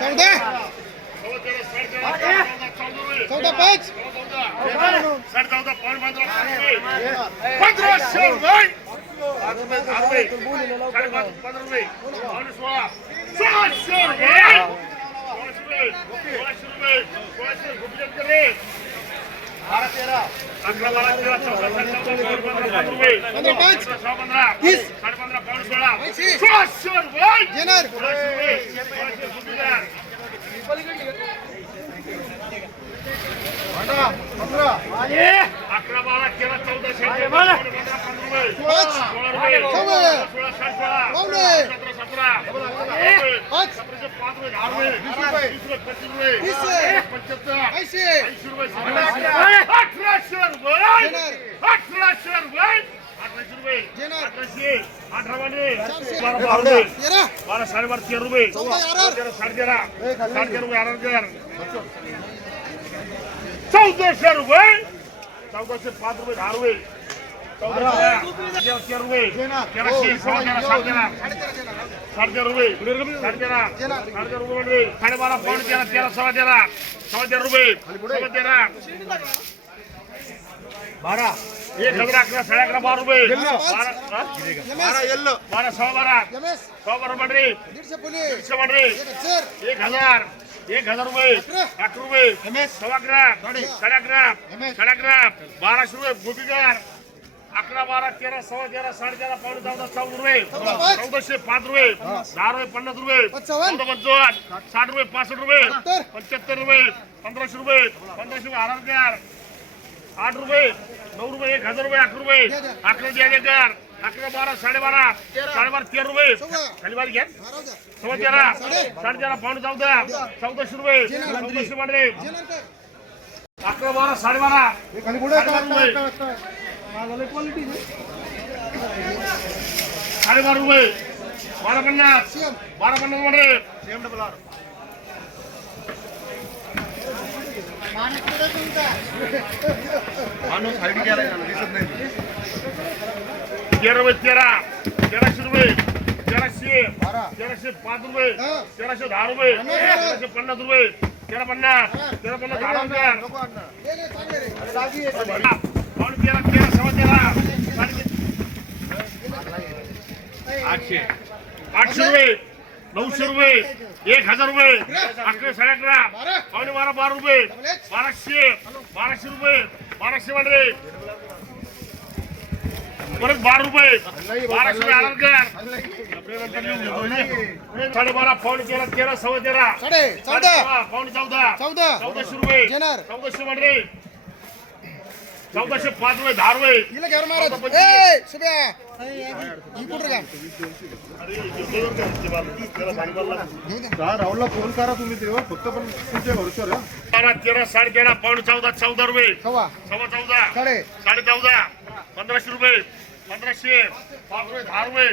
चौदा चौदा पाच। साडे चौदा पाऊण पंधरा पंधराशे अकरा बारा तेरा चौदा सोळा सोळा सोळा सोळा अठराशे रुपये अठराशे रुपये बारा बारा साडेबारा तेरा रुपये साडे तेरा साडे तेरा रुपये हजार चौदाशे रुपये. चौदाशे पाच रुपये दहा रुपये. रुपये तेरा तेरा रुपये साडेबारा तेरा तेरा सव्वा तेरा सव्वा तेरा रुपये सव्वा तेरा बारा एक हजार अकरा साडे अकरा बारा रुपये बारा हा? बारा सव्वा बारा सव्वा बारा मंडळी दीडशे मंडळी एक हजार एक हजार एक हजार रुपये अकरा रुपये सव्वा अकरा साडे अकरा साडे अकरा बाराशे रुपये गोपीकर अकरा बारा तेरा सव्वा तेरा साडे तेरा पावणे चौदा चौदा रुपये चौदाशे पाच रुपये. दहा रुपये पन्नास रुपये. चौदा पंचावन्न. साठ रुपये पासष्ट रुपये. पंच्याहत्तर रुपये पंधराशे रुपये. पंधराशे रुपये आठ हजार आठ रुपये नऊ रुपये एक हजार रुपये अकरा रुपये. अकरा द्या हजार अकरा बारा साडेबारा. साडेबारा तेरा रुपये. खाली बारी घ्या. बारा हजार सव्वा तेरा. साडे. तेरा पावणे चौदा. चौदाशे रुपये. चौदाशे कर अकरा बारा साडेबारा. साडेबारा रुपये. साडेबारा रुपये. बारा पन्नास बारा पन्नासमध्ये तेरा रुपये तेरा. तेराशे रुपये. तेराशे. तेराशे पाच रुपये. हा. तेराशे दहा रुपये. तेराशे पन्नास रुपये. तेरा पन्नास. तेरा पन्नास दहा रुपये. तेरा तेरा साडे आठशे. आठशे रुपये. नऊशे रुपये. एक हजार रुपये. अकरा साडे अकरा. पावणे बारा बारा रुपये. बाराशे. बाराशे रुपये. बाराशे मध्ये परत बारा रुपये. बाराशे रुपये आला का? साडेबारा पावणे तेरा तेरा सव्वा तेरा. साडे पावणे चौदा. चौदा. चौदाशे रुपये. चौदाशे मध्ये चौदाशे पाच रुपये दहा महाराज ए सुब्या ही का? घेऊ दे राहुलला फोन करा तुम्ही तेव्हा फक्त पण तुमच्या भरोश्यावर हा. बारा तेरा साडे तेरा पावणे चौदा चौदा रुपये. सव्वा. सव्वा चौदा. साडे. साडे चौदा. पंधराशे रुपये. पंधराशे. पाच रुपये दहा रुपये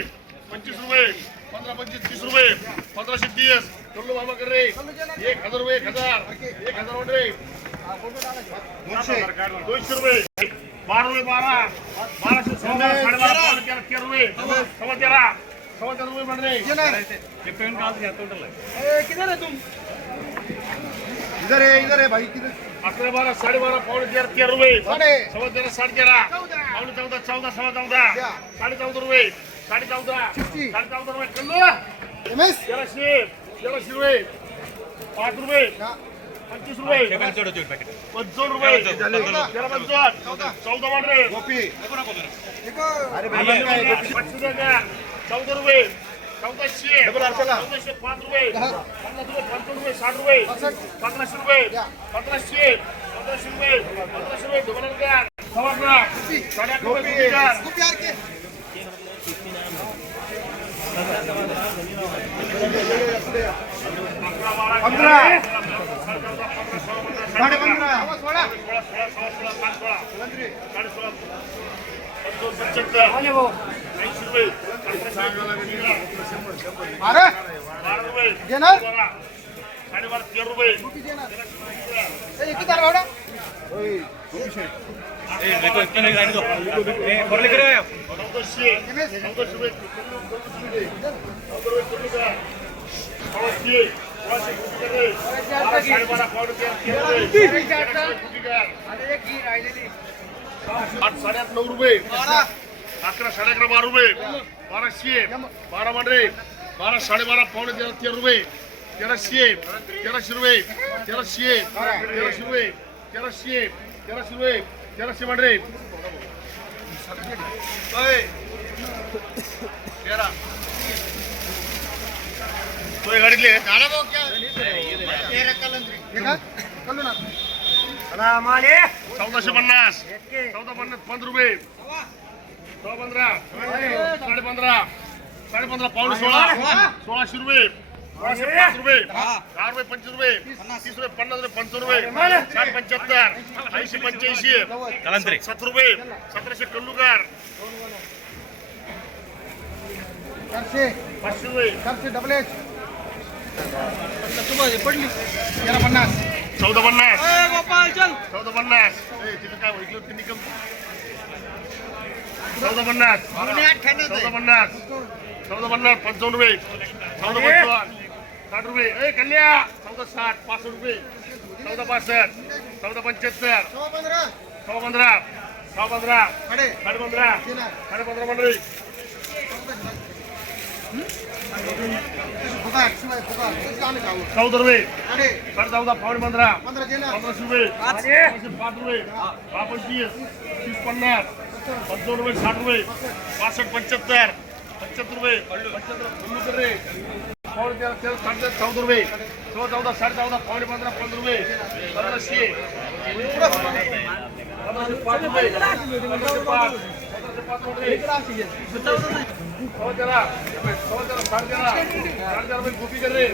पंचवीस रुपये. पंधरा पंचवीस तीस रुपये. पंधराशे तीस. बाबा कर रे. एक हजार रुपये एक हजार. एक हजार रुपये दोनशे. रुपये. बारा रुपये बारा. बाराशे सव्वा बारा साडेबारा. पावणे तेरा तेरा रुपये. सव्वा तेरा. सव्वा तेरा रुपये म्हण रे येणार इधर आहे इधर आहे भाई किधर? अकरा बारा साडेबारा पावणे तेरा तेरा रुपये. साडे. सव्वा तेरा साडे तेरा पावणे चौदा चौदा सव्वा चौदा. साडे चौदा रुपये. साडे चौदा? साडे चौदा रुपये कल्लो तेराशे तेराशे रुपये. पाच रुपये. पंचवीस रुपये पंचावन्न रुपये तेरा पंचावन्न चौदा वाट रे गोपी अरे पाचशे रुपये द्या. चौदा रुपये चौदाशे चला. चौदाशे पाच रुपये पन्नास रुपये पंचावन्न रुपये साठ रुपये पंधराशे रुपये पंधराशे पंधराशे रुपये पंधराशे रुपये दोन हजार सव्वा अकरा साडे अकरा पंधरा. साडे पंधरा सोळा सोळा सोळा सोळा पाच सोळा साडे सोळा पंचवीस पंच्याहत्तर ऐंशी रुपये. बारा बारा रुपये? बारा साडेबारा तेरा रुपये ए, किती तार भावडा चौदाशे चौदाशे रुपये चौदा रुपये कमी करा. सोळाशे सोळाशे कुठे कर रे बारा साडेबारा पावणे तेरा तेरा रे तेराशे कुठे कर आठ साडेआठ नऊ रुपये अकरा साडे अकरा बारा रुपये बाराशे बारा मांडरे बारा साडेबारा पावणे तेरा तेरा रुपये तेराशे तेराशे रुपये तेराशे रुपये तेराशे मांडरे. तो गाडीतले. चौदाशे पन्नास. चौदा पन्नास पंधरा रुपये. पंधरा. साडे पंधरा साडे पंधरा पावणे सोळा. सोळाशे रुपये. पाच रुपये. दहा रुपये पंचवीस रुपये. तीस रुपये पन्नास रुपये पंचावन्न रुपये. साठ पंच्याहत्तर. ऐंशी पंच्याऐंशी. सत्तर रुपये. सतराशे कल्लूकर पाचशे रुपये. डबल एच तेरा पन्नास. चौदा पन्नास. चौदा पन्नास. ए, तिथं काय ऐकलं होतं निकम. चौदा पन्नास. चौदा पन्नास. चौदा पन्नास पंचावन्न रुपये. चौदा पंचावन्न. साठ रुपये. ए कल्याण चौदा साठ पासष्ट रुपये. चौदा पासष्ट चौदा पंच्याहत्तर सव्वा पंधरा सहा पंधरा सहा पंधरा साडे पंधरा साडे पंधरा मंडळी चौदा रुपये. साडे चौदा पावणे पंधरा. पंधराशे रुपये. पाच. रुपये. दहा पंचवीस तीस पन्नास पंचावन्न रुपये साठ रुपये. पासष्ट पंच्याहत्तर पंच्याहत्तर रुपये. पंच्याहत्तर रे पावणे तेरा तेरा साडे चौदा रुपये चौदा चौदा साडे चौदा पावणे पंधरा पंधरा रुपये पंधराशे पंधराशे पाच रुपये पंधराशे पाच पंधराशे पाच रुपये तेरा तेरा साडे तेरा साडे तेरा रुपये गोपी कर रे